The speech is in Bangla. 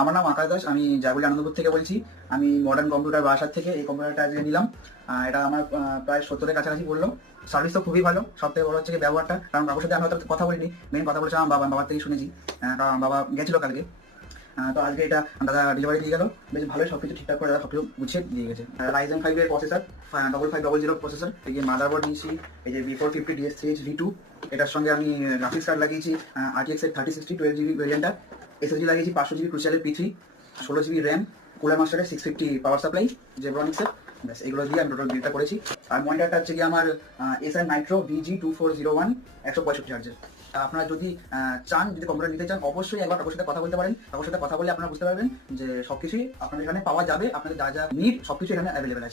আমার নাম আকাশ দাস, আমি জাগুলি আনন্দপুর থেকে বলছি। আমি মডার্ন কম্পিউটার বাসার থেকে এই কম্পিউটারটা আজকে নিলাম। এটা আমার প্রায় 70-এর কাছাকাছি পড়লো। সার্ভিস তো খুবই ভালো, সব থেকে বড় হচ্ছে কি ব্যবহারটা। কারণ বাবার সাথে আমি হয়তো কথা বলিনি, মেন কথা বলেছিলাম বাবার থেকেই শুনেছি। কারণ বাবা গেছিল কালকে। তো আজকে এটা দাদা ডেলিভারি দিয়ে গেল, বেশ ভালোই সবকিছু ঠিকঠাক করে দাদা সবকিছু গুছিয়ে দিয়ে গেছে। রাইজেন 5-এর প্রসেসর, 5500 প্রসেসর, এই যে মাদারবোর্ড নিয়েছি, এই যে V450 DS3H V2। এটার সঙ্গে আমি গ্রাফিক্স কার্ড লাগিয়েছি RTX এর 3060 12GB ভেরিয়েন্টটা। SSD লাগিয়েছি 500GB ক্রুশিয়ালের P3, 16GB RAM, cooler মাস্টারের 650 পাওয়ার সাপ্লাই জেব্রনিক্সের। ব্যাস এগুলো দিয়ে আমি টোটাল বিলটা করেছি। আর মনিটরটা হচ্ছে কি আমার এসআর নাইট্রো VG2401 165 হার্জের। আপনারা যদি চান, যদি কম্পিউটার নিতে চান, অবশ্যই একবার কাকুর সাথে কথা বলতে পারেন। কাকুর সাথে কথা বললে আপনারা বুঝতে পারবেন যে সবকিছুই আপনাদের এখানে পাওয়া যাবে, আপনাদের যা যা নিড সবকিছু এখানে অ্যাভেলেবেল আছে।